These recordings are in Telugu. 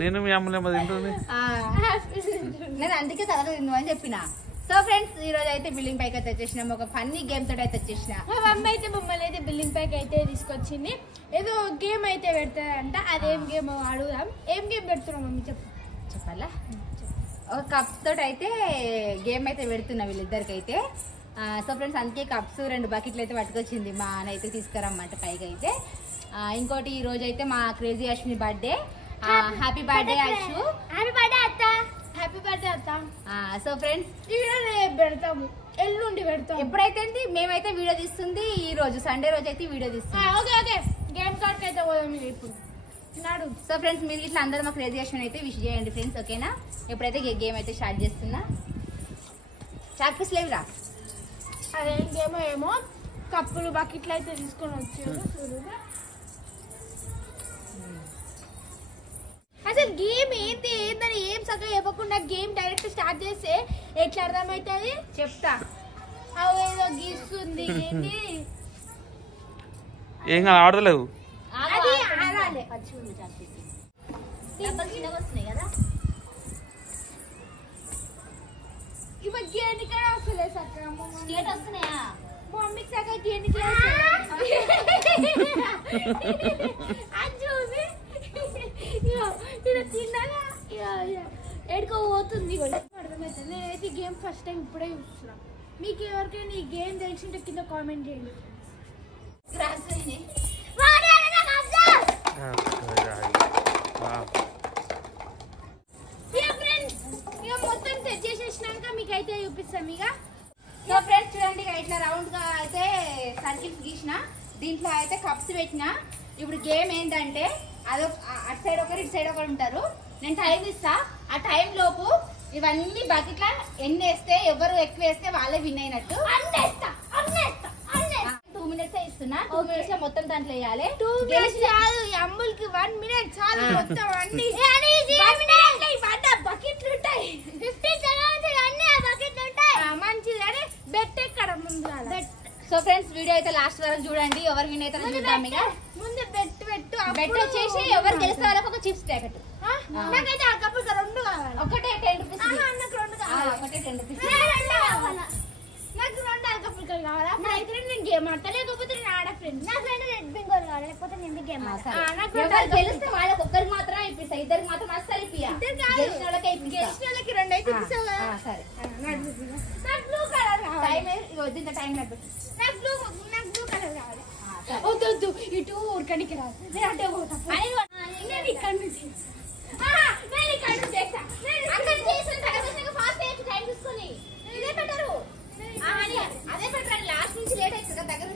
నేను మీ అమ్మలేమో తింటుంది నేను అందుకే తర్వాత తిందు అని చెప్పిన. సో ఫ్రెండ్స్ ఈ రోజు అయితే బిల్డింగ్ పైకి అయితే వచ్చేసినాం. ఒక ఫన్నీ గేమ్ తోటి అయితే వచ్చేసిన. మా మమ్మీ అయితే మమ్మల్ని అయితే బిల్డింగ్ పైకి అయితే తీసుకొచ్చింది. ఏదో గేమ్ అయితే పెడతారంట. అదేం గేమ్ అడుగుదాం. ఏం గేమ్ పెడుతున్నాం మమ్మీ చెప్పాలా? ఒక కప్స్ తోటి అయితే గేమ్ అయితే పెడుతున్నా వీళ్ళిద్దరికి అయితే. సో ఫ్రెండ్స్ అందుకే కప్స్ 2 బకెట్లు అయితే పట్టుకొచ్చింది మా అన్న అయితే తీసుకురమ్మంట పైకి అయితే. ఇంకోటి ఈ రోజు అయితే మా crazy Ashwini birthday. Happy birthday Ashwu. Happy birthday అత్త. హ్యాపీ బర్త్డే అత్త. సో ఫ్రెండ్స్ పెడతాము, ఎల్లుండి పెడతాం. ఎప్పుడైతే మేమైతే వీడియో తీస్తుంది ఈ రోజు సండే రోజు అయితే వీడియో తీస్తుంది. ఓకే ఓకే గేమ్ కార్డ్కి అయితే పోదాం ఇప్పుడు. సో ఫ్రెండ్స్ మీరు ఇట్లా అందరూ మా క్రేజీ అశ్విని అయితే విష్ చేయండి ఫ్రెండ్స్, ఓకేనా? ఎప్పుడైతే గేమ్ అయితే స్టార్ట్ చేస్తున్నా. చాక్ పీస్ లేవురా. అదేం గేమ్ ఏమో కప్పులు బకెట్లు అయితే తీసుకొని వచ్చారు. అసలు గేమ్ ఏందని ఏం చక్కగా చెప్పకుండా గేమ్ డైరెక్ట్ స్టార్ట్ చేస్తే ఎట్లా అర్థమవుతుంది చెప్తా. అవేదో గీస్తుంది ఏంటి ఏం ఆడలేవు. అది ఆడాలి. ఇవి గేనికే వస్తలే చక్కగా వస్తున్నాయా? మమ్మీకి చక్కగా గేనికే తిన్నాగా ఎడుకో పోతుంది. అర్థమవుతుంది. నేనైతే గేమ్ ఫస్ట్ టైం ఇప్పుడే చూస్తున్నా. మీకు ఎవరికైనా ఈ గేమ్ తెలిసింటే కింద కామెంట్ చేయండి. మొత్తం సెట్ చేసేసినాక మీకు అయితే చూపిస్తాం. ఇక సో ఫ్రెండ్స్ చూడండి ఇట్లా రౌండ్ గా అయితే సర్కిల్స్ గీసిన. దీంట్లో అయితే కప్స్ పెట్టిన. ఇప్పుడు గేమ్ ఏంటంటే అదొక అటు సైడ్ ఒకరు ఇటు సైడ్ ఒకరు ఉంటారు. నేను టైం ఇస్తా. ఆ టైం లోపు ఇవన్నీ బకెట్ల ఎన్ని వేస్తే ఎవరు ఎక్కువ వేస్తే వాళ్ళే విన్ అయినట్టు. 2 minutes ఇస్తున్నా. 2 minutes లో మొత్తం దాంట్లో వేయాలి. 2 minutes కాదు, అమ్ములకి 1 minute చాలు. మొత్తం అన్ని బకెట్లు ఉంటాయి. 50 seconds అన్ని బకెట్లు ఉంటాయి. మంచిది కానీ బెట్ ఎక్కడ ముందు. సో ఫ్రెండ్స్ వీడియో అయితే లాస్ట్ వరకు చూడండి. ఎవరు విన్ అయితే చూద్దాం. ఇక ముందు బెట్ వచ్చేసి ఎవరు గెలిస్తే వాళ్ళకి ఒక చిప్స్ ప్యాకెట్. నాకైతే ఆ కప్పులు 2 కావాలి. ఒకటే 10 రూపీస్. నాకు 2 కావాలి. ఒకటే 10 రూపీస్. నాకు 2 కప్పులు కావాలా? అయితే నేను గేమ్ ఆడతా, లేకపోతే నేను ఆడ ఫ్రెండ్. నా ఫ్రెండ్ రెడ్ బెంగాల్ కావాలి, లేకపోతే నేను గేమ్ ఆడతా. ఎవరు గెలిస్తే వాళ్ళకి ఒక్కరికి మాత్రం ఇప్పిస్తా. ఇద్దరికి మాత్రం అస్సలు ఇప్పియా. గెలిచిన వాళ్ళకి 2 అయితే ఇప్పిస్తావు కదా. సరే. నాకు బ్లూ కలర్ కావాలి. టైం నడిపి. నాకు బ్లూ కలర్ కావాలి. వద్దు ఇటు ఊరికడికి రాదు. నేను అంటే పోతా. నేను ఇక్కడ నుంచి టైం తీసుకొని ఇదే పెట్టరు. అదే పెట్టాలి. లాస్ట్ నుంచి లేట్ అవుతుంది దగ్గర.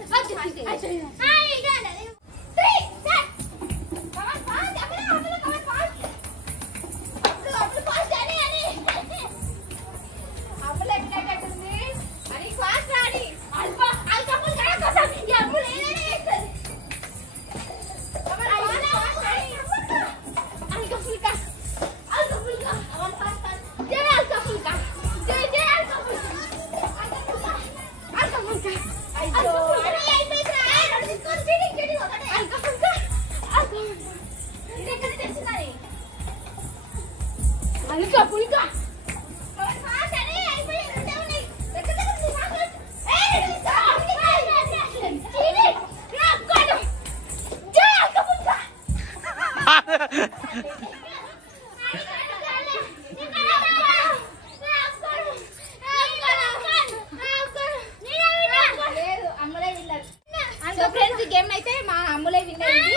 గేమ్ అయితే మా అమ్ములే విన్ అయింది.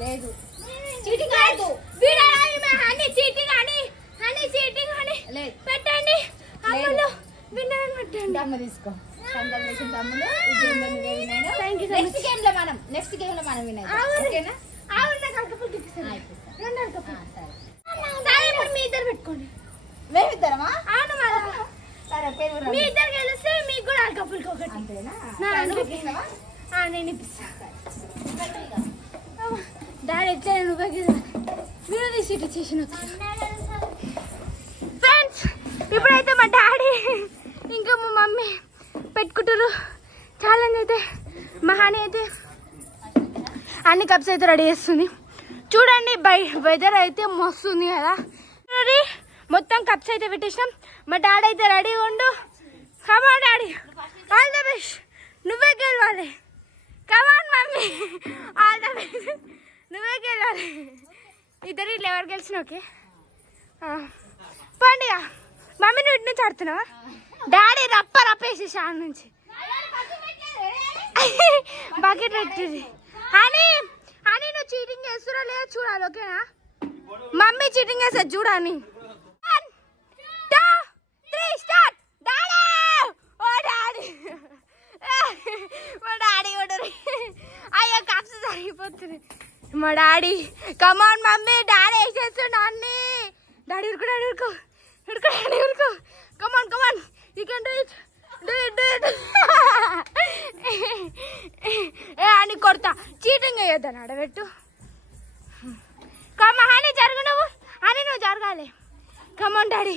లేదు చీటింగ్ కాదు. పెట్టండి అమ్ములు విన్నర్ పెట్టండి. అమ్మ తీసుకో. కంగ్రాచులేషన్స్ అమ్ములు. ఈ గేమ్ లో నువ్వే విన్ అయినావు. నెక్స్ట్ గేమ్ లో మనం విన్ అవుతాం. ఓకేనా? మీ ఇద్దరు పెట్టుకోండి. మేమిద్దరమా? సరే మీ ఇద్దరు గెలిస్తే మీకు కూడా కప్పులకి ఒకటి. అంతేనా? నేను ఇప్పిస్తాను. డాడీ ఎట్లా నువ్వు వీడియో తీసి ఇటు చేసిన. ఫ్రెండ్స్ ఇప్పుడైతే మా డాడీ ఇంకా మా మమ్మీ పెట్టుకుంటారు ఛాలెంజ్. అయితే మా హాని అయితే అన్ని కప్స్ అయితే రెడీ చేస్తుంది. చూడండి వెదర్ అయితే మస్తు ఉంది కదా. మొత్తం కప్స్ అయితే పెట్టేసినాం. మా డాడీ అయితే రెడీ ఉండు. కమా డాడీ, ఆల్ ద బెస్ట్. నువ్వే గెలవాలి. Come on mummy, all the best. నువ్వే గెలవాలి. ఇద్దరు ఇట్లా ఎవరు గెలిచిన ఓకే పండుగ. మమ్మీ నువ్వు ఇటు నుంచి ఆడుతున్నావా? డాడీ రప్పేసి ఆడ నుంచి బకెట్ పెట్టింది. అని నువ్వు చీటింగ్ చేస్తున్నా లేదా చూడాలి ఓకేనా? మమ్మీ చీటింగ్ చేస్తారు చూడని. 1 2 3 స్టార్ట్. డాడీ ఓ డాడీ మా డాడీ ఓడరు. అయ్యో కప్స్ సరిపోతుంది. మా డాడీ కమాన్ మమ్మీ. డాడీ వేసేస్తుండ అన్ని. డాడీ ఉరుకు, డాడీ ఉరుకు, ఉరుకు, డాడీ ఉరుకు. Come on come on, you can do it, do it, do it. అని కొడతా. చీటింగ్ అయ్యొద్దని అడబెట్టు. కమా అని జరుగు నువ్వు. అని నువ్వు జరగాలి. కమాన్ డాడీ,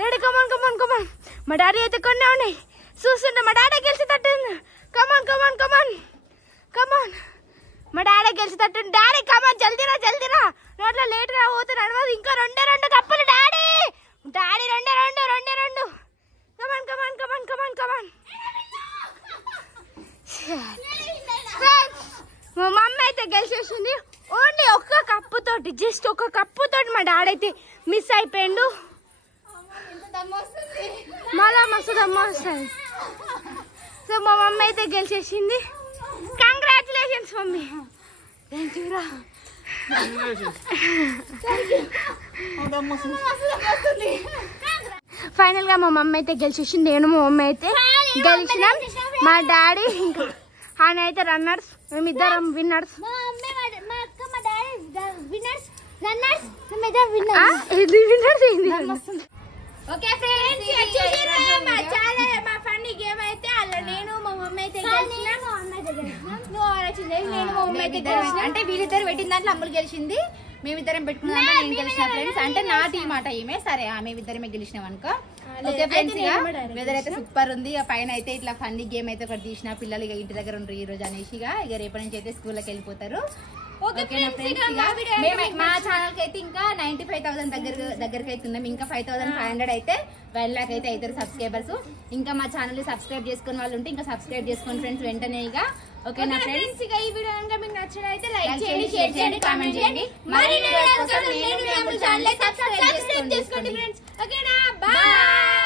డాడీ కమాన్ కమాన్ కమాన్. మా డాడీ అయితే కొన్ని ఉన్నాయి చూస్తుంటే. మా డాడీ గెలిచేటట్టు. కమాన్ కమాన్ కమాన్ కమాన్. మా డాడీ గెలిచేటట్టు. డాడీ కమాన్ జల్దీరా జల్దీరా. రోడ్లో లేట్ గా పోతే నడవదు. ఇంకా 2 కప్పులు డాడీ. డాడీ 2 కమాన్ కమాన్ కమాన్ కమాన్ కమాన్. మా మమ్మీ అయితే గెలిచేసింది. ఓన్లీ ఒక్క కప్పుతోటి, జస్ట్ ఒక కప్పుతోటి మా డాడీ అయితే మిస్ అయిపోయిండు. మళ్ళా మస్తు దమ్మ వస్తుంది. సో మా మమ్మీ అయితే గెలిచేసింది. Congratulations mummy. థ్యాంక్ యూ రా. ఫైనల్ గా మా మమ్మీ అయితే గెలిచేసింది. నేను మా మమ్మీ అయితే గెలిచినాం. మా డాడీ ఇంకా ఆయన అయితే రన్నర్స్. మేమిద్దరం విన్నర్స్. ఓకే ఫ్రెండ్స్, మా ఫన్నీ గేమ్ అయితే అలా నేను మా మమ్మీ అయితే అంటే వీళ్ళిద్దరు పెట్టిన దాంట్లో అమ్ములు గెలిచింది. మేమిద్దరం పెట్టుకున్నాం. నేను గెలిచిన ఫ్రెండ్స్ అంటే నా టీం అట ఈమె. సరే మేమిద్దరమే గెలిచినాం అనుకో. ఓకే ఫ్రెండ్స్, ఇక వెదర్ అయితే సూపర్ ఉంది. ఇక పైన అయితే ఇట్లా ఫన్నీ గేమ్ అయితే ఒకటి తీసిన. పిల్లలు ఇక ఇంటి దగ్గర ఉండరు ఈ రోజు అనేసి ఇక రేపటి నుంచి అయితే స్కూల్కి వెళ్ళిపోతారు. ఓకేనా ఫ్రెండ్స్, మా ఛానల్ కి అయితే ఇంకా 95,000 దగ్గరికి అయితే ఉన్నాం. ఇంకా 5,500 అయితే 1 lakh అయితే అవుతారు సబ్స్క్రైబర్స్. ఇంకా మా ఛానల్ ని సబ్స్క్రైబ్ చేసుకుని వాళ్ళు ఉంటే ఇంకా సబ్స్క్రైబ్ చేసుకోండి ఫ్రెండ్స్ వెంటనే. ఇక ఓకేనా ఫ్రెండ్స్, ఇక ఈ వీడియో కనుక మీకు నచ్చినట్లయితే లైక్ చేయండి, షేర్ చేయండి, కామెంట్ చేయండి. మరిన్ని వీడియోస్ కోసం నేను మీ ఛానల్ ని సబ్స్క్రైబ్ చేసుకోండి ఫ్రెండ్స్. ఓకేనా, బాయ్.